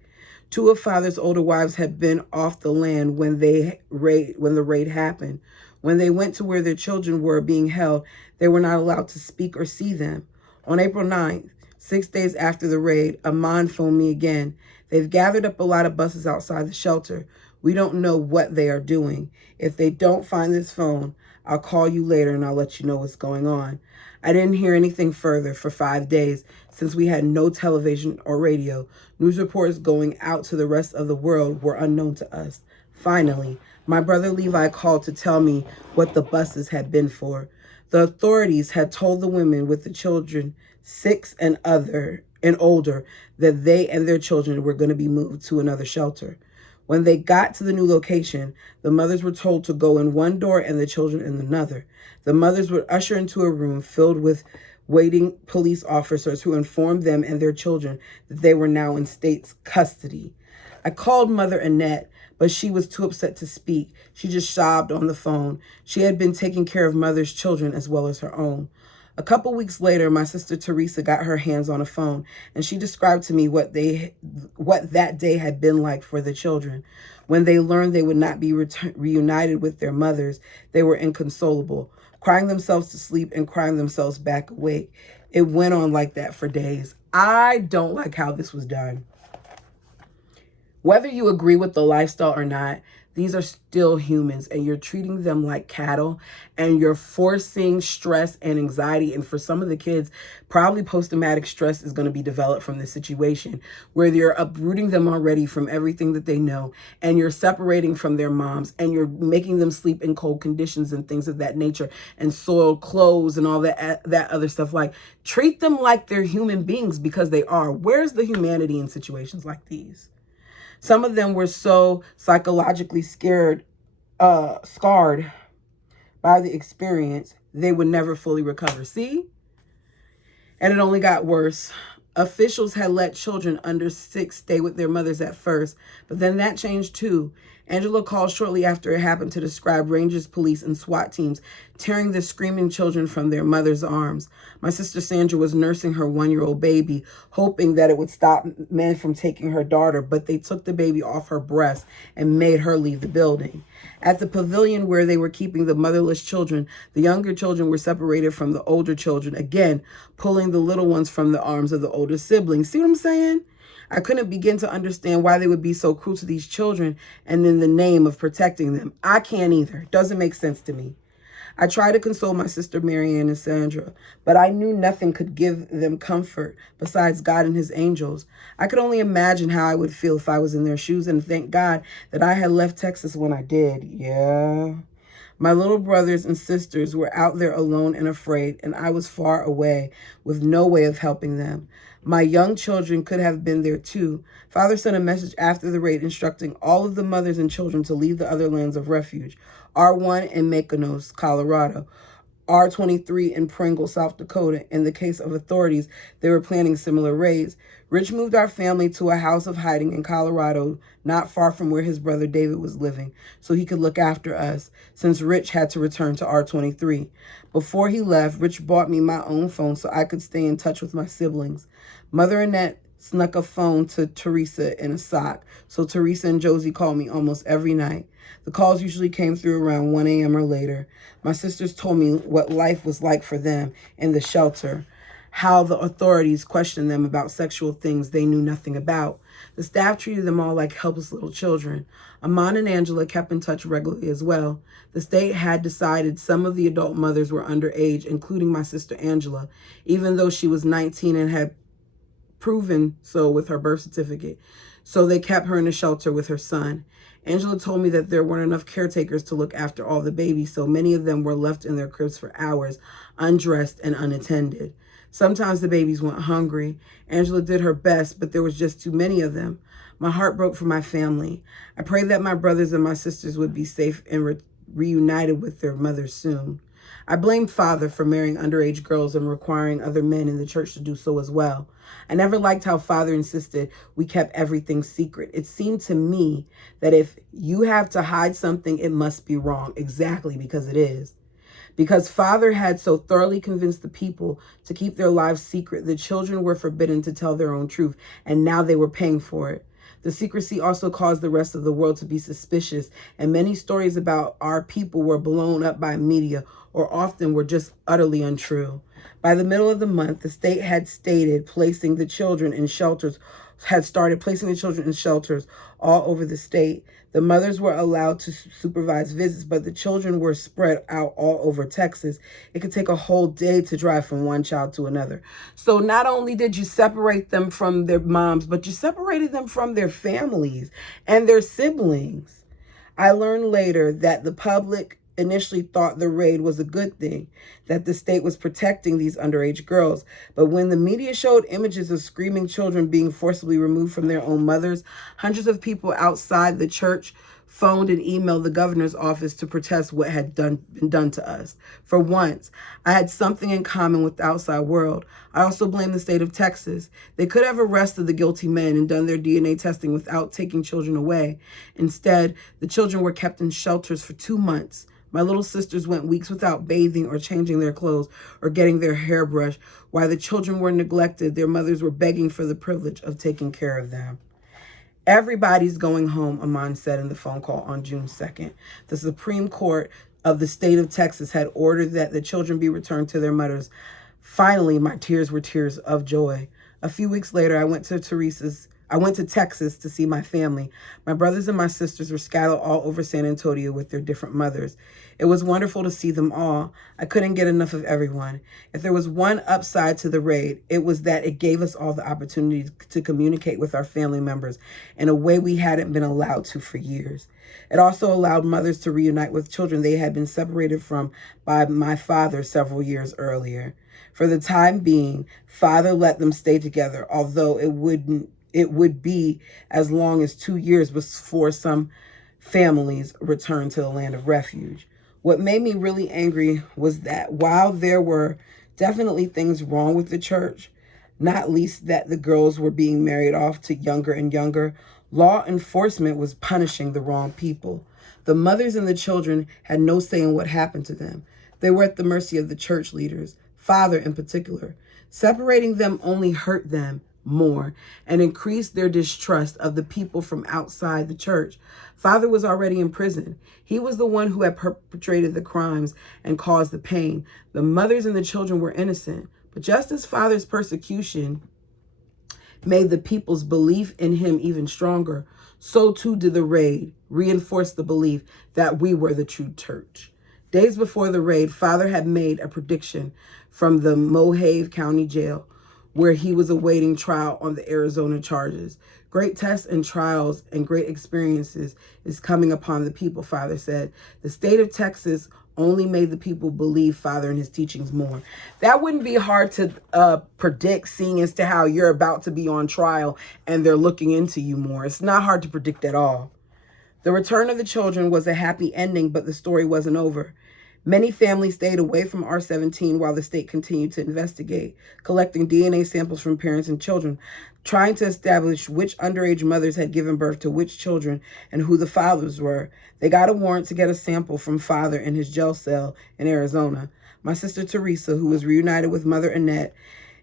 Two of Father's older wives had been off the land when the raid happened. When they went to where their children were being held, they were not allowed to speak or see them. On April 9th, 6 days after the raid, Aman phoned me again. They've gathered up a lot of buses outside the shelter. We don't know what they are doing. If they don't find this phone, I'll call you later and I'll let you know what's going on. I didn't hear anything further for 5 days since we had no television or radio. News reports going out to the rest of the world were unknown to us. Finally, my brother Levi called to tell me what the buses had been for. The authorities had told the women with the children, 6 and older, that they and their children were going to be moved to another shelter. When they got to the new location, the mothers were told to go in one door and the children in another. The mothers were ushered into a room filled with waiting police officers who informed them and their children that they were now in state's custody. I called Mother Annette, but she was too upset to speak. She just sobbed on the phone. She had been taking care of Mother's children as well as her own. A couple weeks later, my sister Teresa got her hands on a phone, and she described to me what that day had been like for the children. When they learned they would not be reunited with their mothers, they were inconsolable, crying themselves to sleep and crying themselves back awake. It went on like that for days. I don't like how this was done. Whether you agree with the lifestyle or not, these are still humans, and you're treating them like cattle, and you're forcing stress and anxiety. And for some of the kids, probably post-traumatic stress is going to be developed from this situation, where you're uprooting them already from everything that they know, and you're separating from their moms, and you're making them sleep in cold conditions and things of that nature, and soiled clothes and all that other stuff. Like, treat them like they're human beings, because they are. Where's the humanity in situations like these? Some of them were so psychologically scarred by the experience, they would never fully recover. See? And it only got worse. Officials had let children under 6 stay with their mothers at first, but then that changed too. Angela called shortly after it happened to describe Rangers, police, and SWAT teams tearing the screaming children from their mother's arms. My sister Sandra was nursing her 1-year-old baby, hoping that it would stop men from taking her daughter, but they took the baby off her breast and made her leave the building. At the pavilion where they were keeping the motherless children, the younger children were separated from the older children, again, pulling the little ones from the arms of the older siblings. See what I'm saying? I couldn't begin to understand why they would be so cruel to these children and in the name of protecting them. I can't either. Doesn't make sense to me. I tried to console my sister Marianne and Sandra, but I knew nothing could give them comfort besides God and his angels. I could only imagine how I would feel if I was in their shoes, and thank God that I had left Texas when I did. Yeah. My little brothers and sisters were out there alone and afraid, and I was far away with no way of helping them. My young children could have been there too. Father sent a message after the raid instructing all of the mothers and children to leave the other lands of refuge. R1 in Mykonos, Colorado. R23 in Pringle, South Dakota. In the case of authorities, they were planning similar raids. Rich moved our family to a house of hiding in Colorado, not far from where his brother David was living, so he could look after us, since Rich had to return to R23. Before he left, Rich bought me my own phone so I could stay in touch with my siblings. Mother Annette snuck a phone to Teresa in a sock, so Teresa and Josie called me almost every night. The calls usually came through around 1 a.m. or later. My sisters told me what life was like for them in the shelter, how the authorities questioned them about sexual things they knew nothing about. The staff treated them all like helpless little children. Aman and Angela kept in touch regularly as well. The state had decided some of the adult mothers were underage, including my sister Angela, even though she was 19 and had proven so with her birth certificate. So they kept her in a shelter with her son. Angela told me that there weren't enough caretakers to look after all the babies, so many of them were left in their cribs for hours, undressed and unattended. Sometimes the babies went hungry. Angela did her best, but there was just too many of them. My heart broke for my family. I prayed that my brothers and my sisters would be safe and reunited with their mothers soon. I blamed Father for marrying underage girls and requiring other men in the church to do so as well. I never liked how Father insisted we kept everything secret. It seemed to me that if you have to hide something, it must be wrong. Exactly, because it is. Because Father had so thoroughly convinced the people to keep their lives secret, the children were forbidden to tell their own truth, and now they were paying for it. The secrecy also caused the rest of the world to be suspicious, and many stories about our people were blown up by media or often were just utterly untrue. By the middle of the month, the state had started placing the children in shelters all over the state. The mothers were allowed to supervise visits, but the children were spread out all over Texas. It could take a whole day to drive from one child to another. So not only did you separate them from their moms, but you separated them from their families and their siblings. I learned later that the public initially thought the raid was a good thing, that the state was protecting these underage girls. But when the media showed images of screaming children being forcibly removed from their own mothers, hundreds of people outside the church phoned and emailed the governor's office to protest what had been done to us. For once, I had something in common with the outside world. I also blame the state of Texas. They could have arrested the guilty men and done their DNA testing without taking children away. Instead, the children were kept in shelters for 2 months. My little sisters went weeks without bathing or changing their clothes or getting their hair brushed. While the children were neglected, their mothers were begging for the privilege of taking care of them. Everybody's going home, Amon said in the phone call on June 2nd. The Supreme Court of the state of Texas had ordered that the children be returned to their mothers. Finally, my tears were tears of joy. A few weeks later, I went to Texas to see my family. My brothers and my sisters were scattered all over San Antonio with their different mothers. It was wonderful to see them all. I couldn't get enough of everyone. If there was one upside to the raid, it was that it gave us all the opportunity to communicate with our family members in a way we hadn't been allowed to for years. It also allowed mothers to reunite with children they had been separated from by my father several years earlier. For the time being, Father let them stay together, although it would be as long as 2 years before some families returned to the land of refuge. What made me really angry was that while there were definitely things wrong with the church, not least that the girls were being married off to younger and younger, law enforcement was punishing the wrong people. The mothers and the children had no say in what happened to them. They were at the mercy of the church leaders, Father in particular. Separating them only hurt them more and increased their distrust of the people from outside the church. Father was already in prison. He was the one who had perpetrated the crimes and caused the pain. The mothers and the children were innocent. But just as Father's persecution made the people's belief in him even stronger, so too did the raid reinforce the belief that we were the true church. Days before the raid, Father had made a prediction from the Mohave County Jail, where he was awaiting trial on the Arizona charges. Great tests and trials and great experiences is coming upon the people, Father said. The state of Texas only made the people believe Father and his teachings more. That wouldn't be hard to predict, seeing as to how you're about to be on trial and they're looking into you more. It's not hard to predict at all. The return of the children was a happy ending, but the story wasn't over. Many families stayed away from R-17 while the state continued to investigate, collecting DNA samples from parents and children, trying to establish which underage mothers had given birth to which children and who the fathers were. They got a warrant to get a sample from Father in his jail cell in Arizona. My sister Teresa, who was reunited with Mother Annette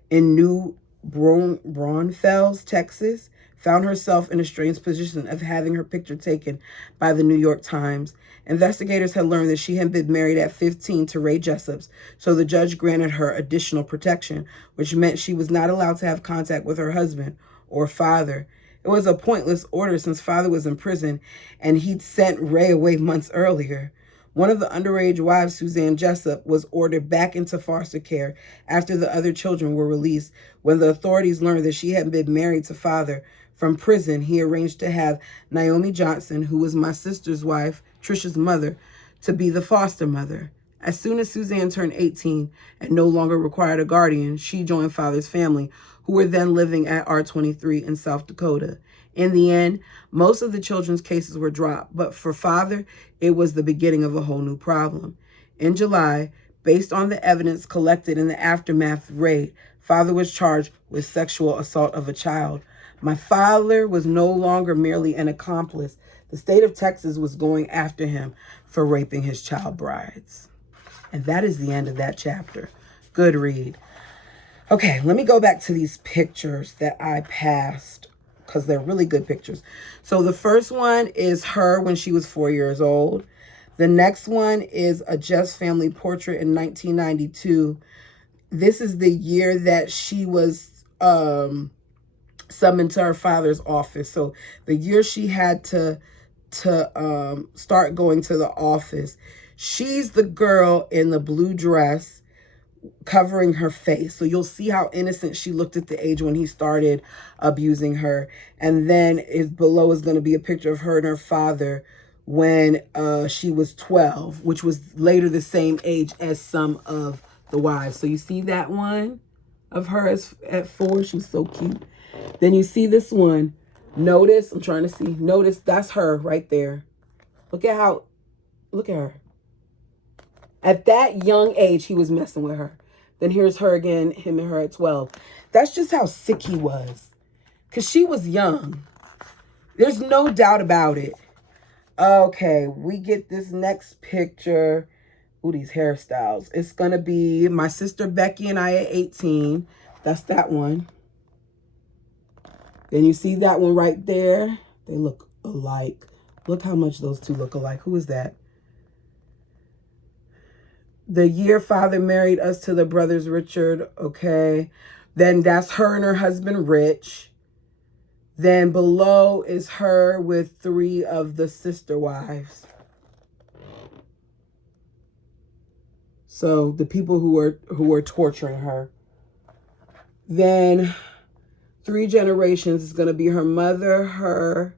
in New Braunfels, Texas, found herself in a strange position of having her picture taken by the New York Times. Investigators had learned that she had been married at 15 to Ray Jessups, so the judge granted her additional protection, which meant she was not allowed to have contact with her husband or Father. It was a pointless order since Father was in prison and he'd sent Ray away months earlier. One of the underage wives, Suzanne Jessup, was ordered back into foster care after the other children were released. When the authorities learned that she had been married to father from prison, he arranged to have Naomi Johnson, who was my sister's wife, Trisha's mother, to be the foster mother. As soon as Suzanne turned 18 and no longer required a guardian, she joined father's family, who were then living at R23 in South Dakota. In the end, most of the children's cases were dropped, but for father, it was the beginning of a whole new problem. In July, based on the evidence collected in the aftermath raid, father was charged with sexual assault of a child. My father was no longer merely an accomplice. The state of Texas was going after him for raping his child brides. And that is the end of that chapter. Good read. Okay, let me go back to these pictures that I passed because they're really good pictures. So the first one is her when she was 4 years old. The next one is a Just family portrait in 1992. This is the year that she was summoned to her father's office. So the year she had to start going to the office. She's the girl in the blue dress covering her face. So you'll see how innocent she looked at the age when he started abusing her. And then below is going to be a picture of her and her father when she was 12, which was later the same age as some of the wives. So you see that one of her at 4. She was so cute. Then you see this one. Notice, I'm trying to see. Notice that's her right there. Look at her. At that young age, he was messing with her. Then here's her again, him and her at 12. That's just how sick he was. Because she was young. There's no doubt about it. Okay, we get this next picture. Ooh, these hairstyles. It's going to be my sister Becky and I at 18. That's that one. Then you see that one right there. They look alike. Look how much those two look alike. Who is that? The year father married us to the brothers Richard. Okay. Then that's her and her husband Rich. Then below is her with 3 of the sister wives. So the people who were torturing her. Then 3 generations is going to be her mother, her,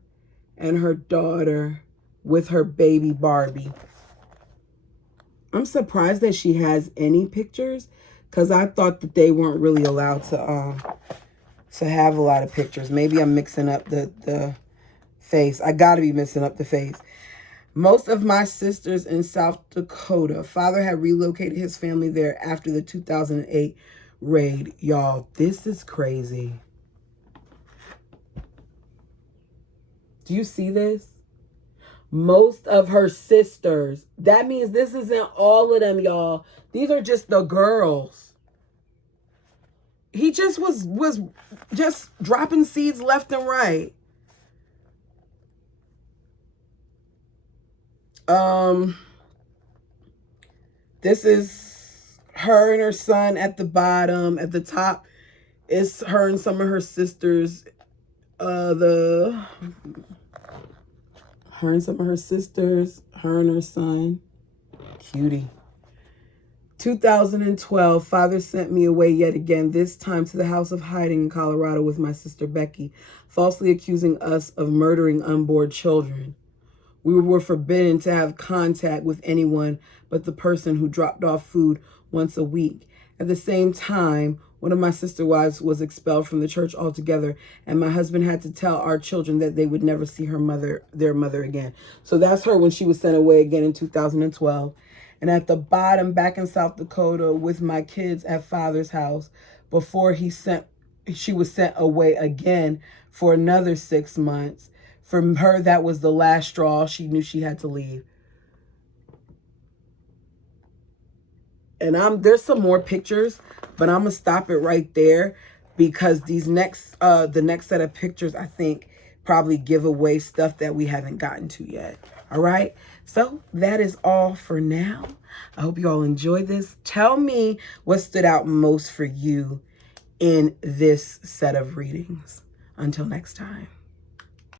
and her daughter with her baby Barbie. I'm surprised that she has any pictures because I thought that they weren't really allowed to have a lot of pictures. Maybe I'm mixing up the face. I got to be mixing up the face. Most of my sisters in South Dakota. Father had relocated his family there after the 2008 raid. Y'all, this is crazy. Do you see this? Most of her sisters. That means this isn't all of them, y'all. These are just the girls. He just was just dropping seeds left and right. This is her and her son at the bottom. At the top is her and some of her sisters. Her and some of her sisters, her and her son. Cutie. 2012, father sent me away yet again, this time to the house of hiding in Colorado with my sister Becky, falsely accusing us of murdering unborn children. We were forbidden to have contact with anyone but the person who dropped off food once a week. At the same time, one of my sister wives was expelled from the church altogether, and my husband had to tell our children that they would never see their mother again. So that's her when she was sent away again in 2012. And at the bottom, back in South Dakota with my kids at father's house before she was sent away again for another 6 months. For her, that was the last straw. She knew she had to leave. And there's some more pictures, but I'm gonna stop it right there because the next set of pictures, I think, probably give away stuff that we haven't gotten to yet. All right. So that is all for now. I hope you all enjoyed this. Tell me what stood out most for you in this set of readings. Until next time.